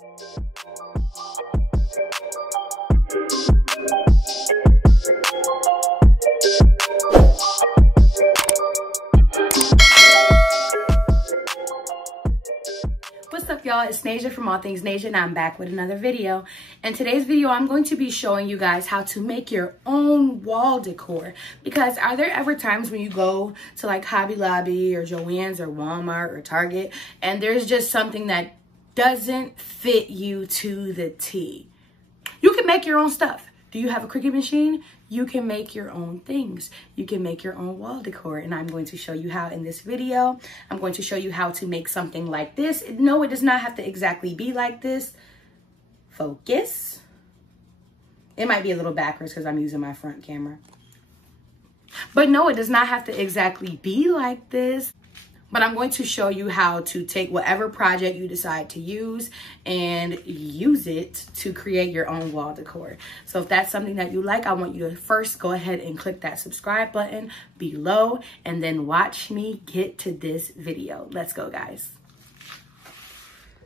What's up, y'all? It's Naisa from All Things Naisa, and I'm back with another video. In today's video, I'm going to be showing you guys how to make your own wall decor. Because are there ever times when you go to like Hobby Lobby or Joann's or Walmart or Target, and there's just something that doesn't fit you to the T? You can make your own stuff. Do you have a Cricut machine? You can make your own things. You can make your own wall decor, and I'm going to show you how in this video. I'm going to show you how to make something like this. No, it does not have to exactly be like this. Focus. It might be a little backwards because I'm using my front camera. But no, it does not have to exactly be like this. But I'm going to show you how to take whatever project you decide to use and use it to create your own wall decor. So if that's something that you like, I want you to first go ahead and click that subscribe button below and then watch me get to this video. Let's go, guys.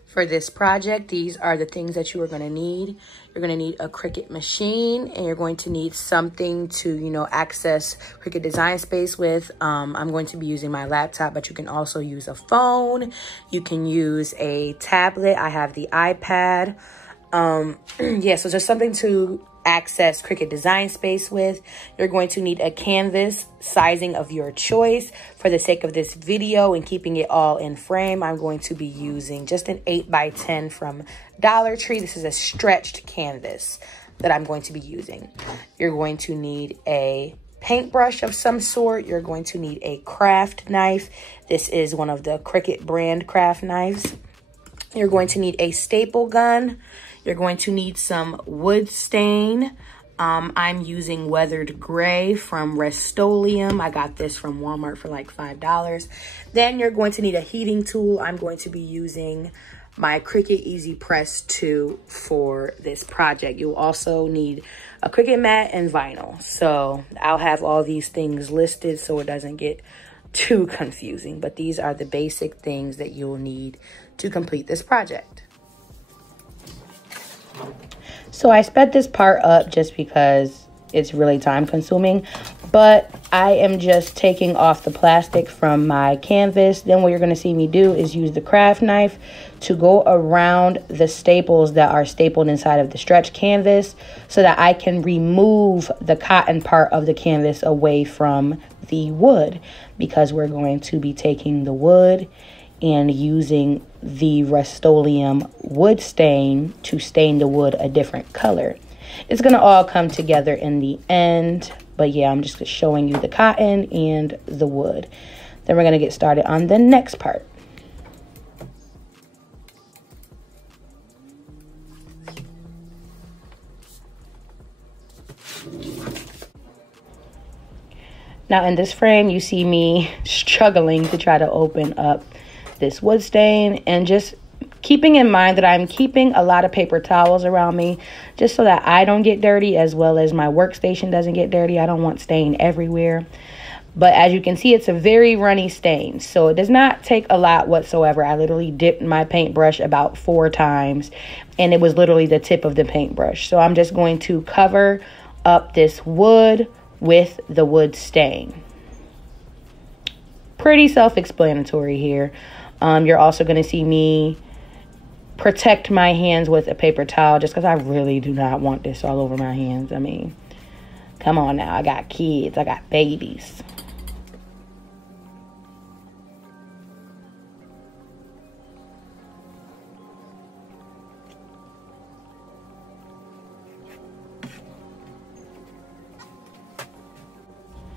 For this project, these are the things that you are going to need. You're going to need a Cricut machine, and you're going to need something to, access Cricut Design Space with. I'm going to be using my laptop, but you can also use a phone. You can use a tablet. I have the iPad. Yeah, so just something to access Cricut Design Space with. You're going to need a canvas sizing of your choice. For the sake of this video and keeping it all in frame, I'm going to be using just an 8x10 from Dollar Tree. This is a stretched canvas that I'm going to be using. You're going to need a paintbrush of some sort. You're going to need a craft knife. This is one of the Cricut brand craft knives. You're going to need a staple gun. You're going to need some wood stain. I'm using weathered gray from Rust-Oleum. I got this from Walmart for like $5. Then you're going to need a heating tool. I'm going to be using my Cricut Easy Press 2 for this project. You'll also need a Cricut mat and vinyl. So I'll have all these things listed so it doesn't get too confusing. But these are the basic things that you'll need to complete this project. So I sped this part up just because it's really time consuming, but I am just taking off the plastic from my canvas. Then what you're going to see me do is use the craft knife to go around the staples that are stapled inside of the stretch canvas so that I can remove the cotton part of the canvas away from the wood, because we're going to be taking the wood and using the Rust-Oleum wood stain to stain the wood a different color. It's going to all come together in the end, but yeah, I'm just showing you the cotton and the wood. Then we're going to get started on the next part. Now in this frame, you see me struggling to try to open up this wood stain, and just keeping in mind that I'm keeping a lot of paper towels around me just so that I don't get dirty, as well as my workstation doesn't get dirty. I don't want stain everywhere. But as you can see, it's a very runny stain, so it does not take a lot whatsoever. I literally dipped my paintbrush about 4 times, and it was literally the tip of the paintbrush. So I'm just going to cover up this wood with the wood stain. Pretty self-explanatory here. You're also going to see me protect my hands with a paper towel just because I really do not want this all over my hands. I mean, come on now. I got kids. I got babies.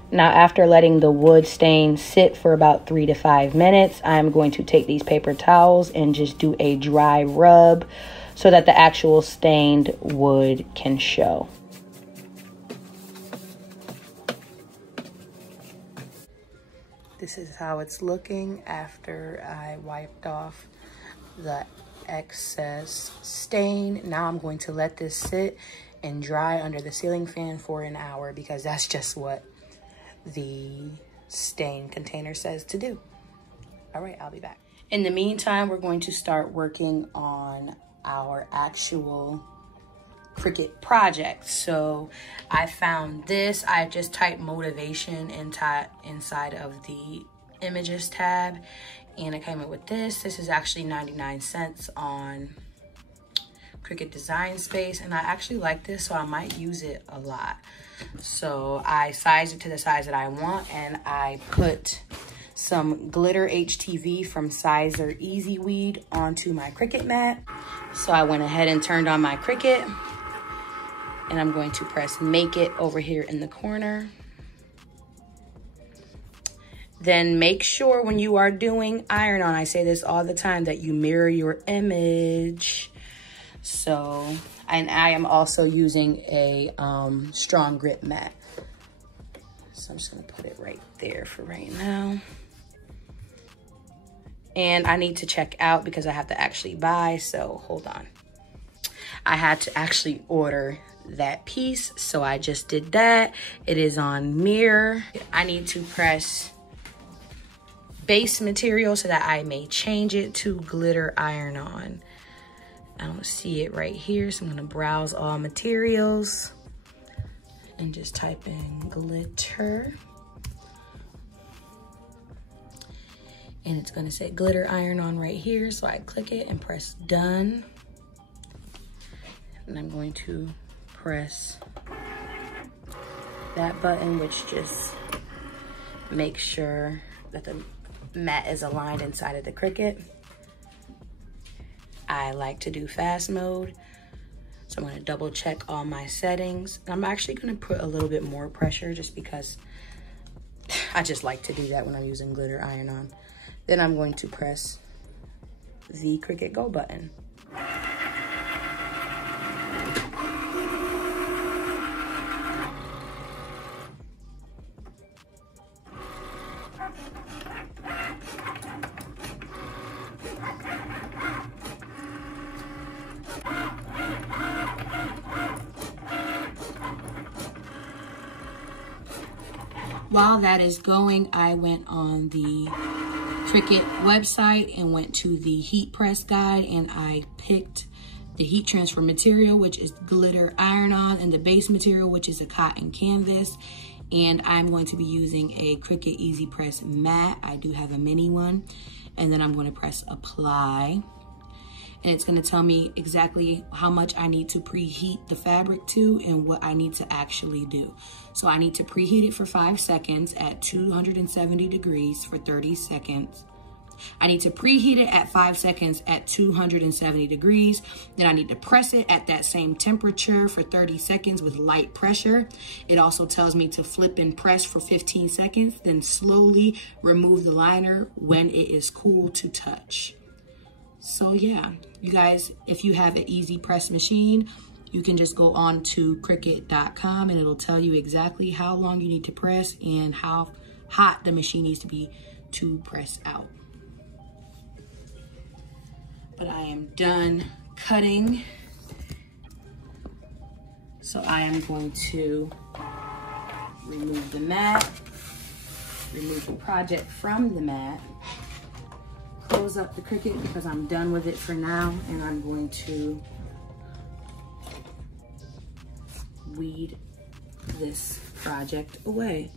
Now, after letting the wood stain sit for about 3 to 5 minutes, I'm going to take these paper towels and just do a dry rub so that the actual stained wood can show. This is how it's looking after I wiped off the excess stain. Now I'm going to let this sit and dry under the ceiling fan for an hour, because that's just what the stain container says to do. All right, I'll be back. In the meantime, we're going to start working on our actual Cricut project. So I found this. I just typed motivation inside of the images tab, and it came up with this. This is actually 99 cents on Cricut Design Space, and I actually like this, so I might use it a lot. So I sized it to the size that I want, and I put some glitter HTV from Sizer Easy Weed onto my Cricut mat. So I went ahead and turned on my Cricut, and I'm going to press Make It over here in the corner. Then make sure when you are doing iron on, I say this all the time, that you mirror your image. So, and I am also using a strong grip mat. So I'm just gonna put it right there for right now. And I need to check out because I have to actually buy, so hold on. I had to actually order that piece, so I just did that. It is on mirror. I need to press base material so that I may change it to glitter iron on. I don't see it right here, so I'm gonna browse all materials and just type in glitter. And it's gonna say glitter iron on right here, so I click it and press done. And I'm going to press that button, which just makes sure that the mat is aligned inside of the Cricut. I like to do fast mode, so I'm gonna double check all my settings. I'm actually gonna put a little bit more pressure just because I just like to do that when I'm using glitter iron on. Then I'm going to press the Cricut Go button. While that is going, I went on the Cricut website and went to the heat press guide, and I picked the heat transfer material, which is glitter iron-on, and the base material, which is a cotton canvas. And I'm going to be using a Cricut Easy Press mat. I do have a mini one. And then I'm going to press apply. And it's going to tell me exactly how much I need to preheat the fabric to and what I need to actually do. So I need to preheat it for 5 seconds at 270 degrees for 30 seconds. I need to preheat it at 5 seconds at 270 degrees. Then I need to press it at that same temperature for 30 seconds with light pressure. It also tells me to flip and press for 15 seconds, then slowly remove the liner when it is cool to touch. So yeah, you guys, if you have an easy press machine, you can just go on to Cricut.com and it'll tell you exactly how long you need to press and how hot the machine needs to be to press out. But I am done cutting. So I am going to remove the mat, remove the project from the mat, close up the Cricut because I'm done with it for now, and I'm going to weed this project away.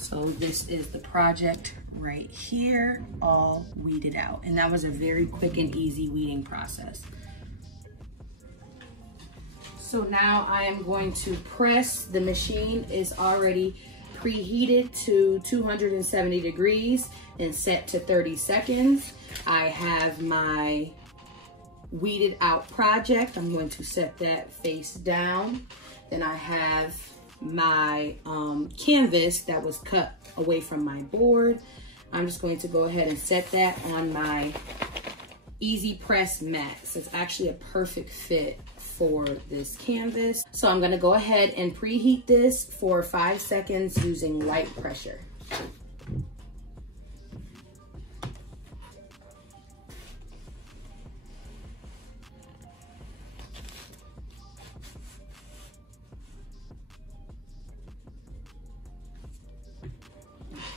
So this is the project right here, all weeded out. And that was a very quick and easy weeding process. So now I am going to press. The machine is already preheated to 270 degrees and set to 30 seconds. I have my weeded out project. I'm going to set that face down. Then I have my canvas that was cut away from my board. I'm just going to go ahead and set that on my easy press mat. So it's actually a perfect fit for this canvas. So I'm gonna go ahead and preheat this for 5 seconds using light pressure.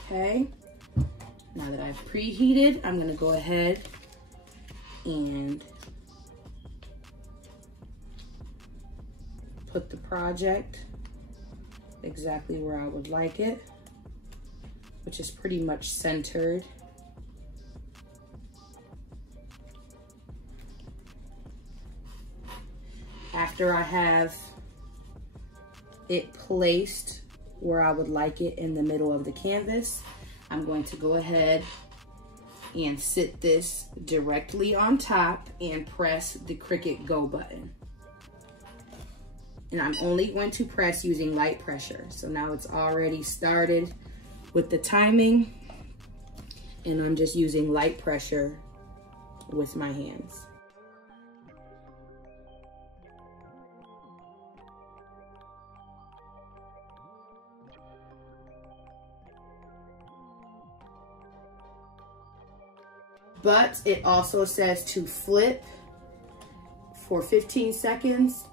Okay, now that I've preheated, I'm gonna go ahead and put the project exactly where I would like it, which is pretty much centered. After I have it placed where I would like it in the middle of the canvas, I'm going to go ahead and sit this directly on top and press the Cricut Go button. And I'm only going to press using light pressure. So now it's already started with the timing, and I'm just using light pressure with my hands. But it also says to flip for 15 seconds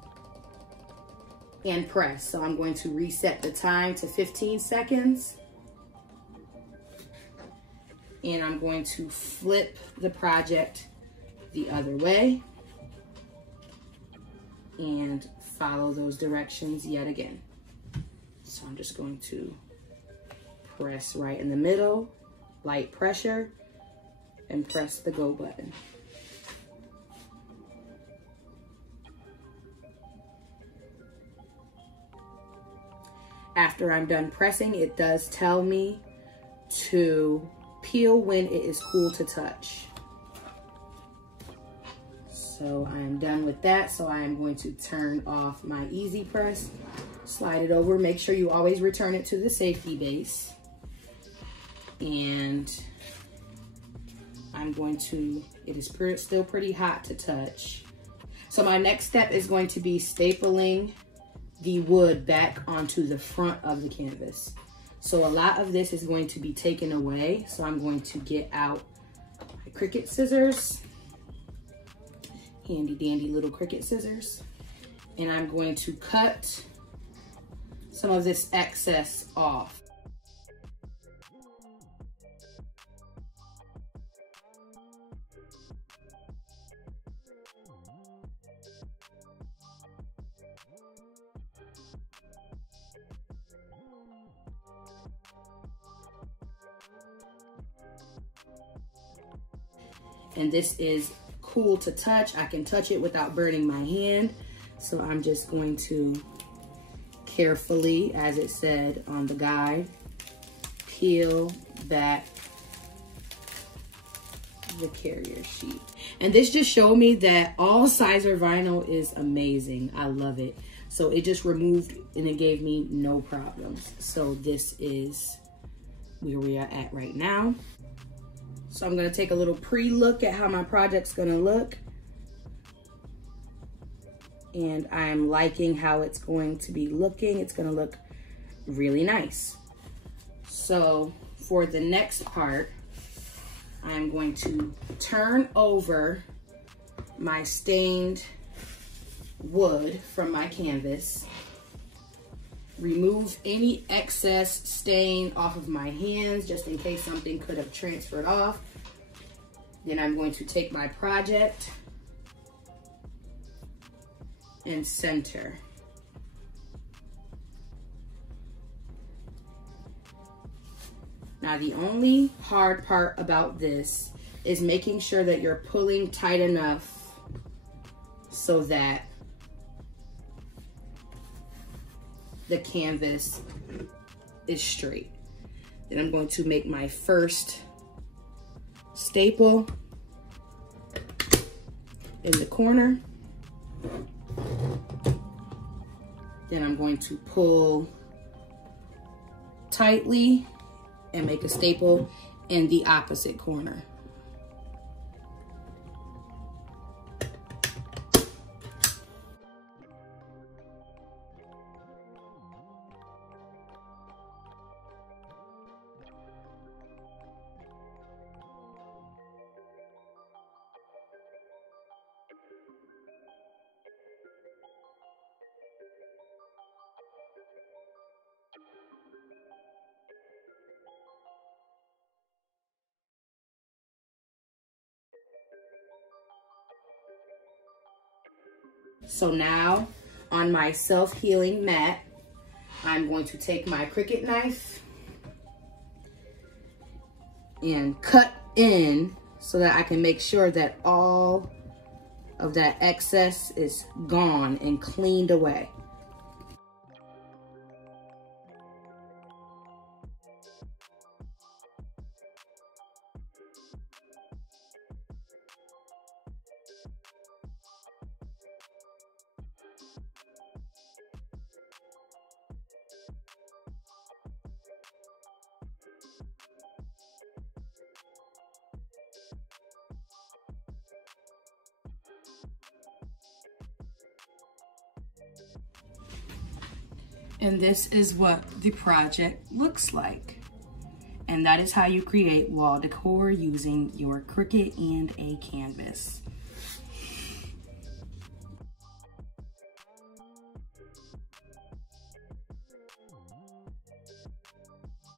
and press. So I'm going to reset the time to 15 seconds. And I'm going to flip the project the other way and follow those directions yet again. So I'm just going to press right in the middle, light pressure, and press the Go button. After I'm done pressing, it does tell me to peel when it is cool to touch. So I am done with that. So I am going to turn off my easy press, slide it over. Make sure you always return it to the safety base. And I'm going to, it is still pretty hot to touch. So my next step is going to be stapling the wood back onto the front of the canvas. So a lot of this is going to be taken away. So I'm going to get out my Cricut scissors, handy dandy little Cricut scissors. And I'm going to cut some of this excess off. And this is cool to touch. I can touch it without burning my hand. So I'm just going to carefully, as it said on the guide, peel back the carrier sheet. And this just showed me that all sizer vinyl is amazing. I love it. So it just removed and it gave me no problems. So this is where we are at right now. So I'm gonna take a little pre-look at how my project's gonna look. And I'm liking how it's going to be looking. It's gonna look really nice. So for the next part, I'm going to turn over my stained wood from my canvas, remove any excess stain off of my hands just in case something could have transferred off. Then I'm going to take my project and center. Now the only hard part about this is making sure that you're pulling tight enough so that the canvas is straight. Then I'm going to make my first staple in the corner. Then I'm going to pull tightly and make a staple in the opposite corner. So now on my self-healing mat, I'm going to take my Cricut knife and cut in so that I can make sure that all of that excess is gone and cleaned away. And this is what the project looks like. And that is how you create wall decor using your Cricut and a canvas.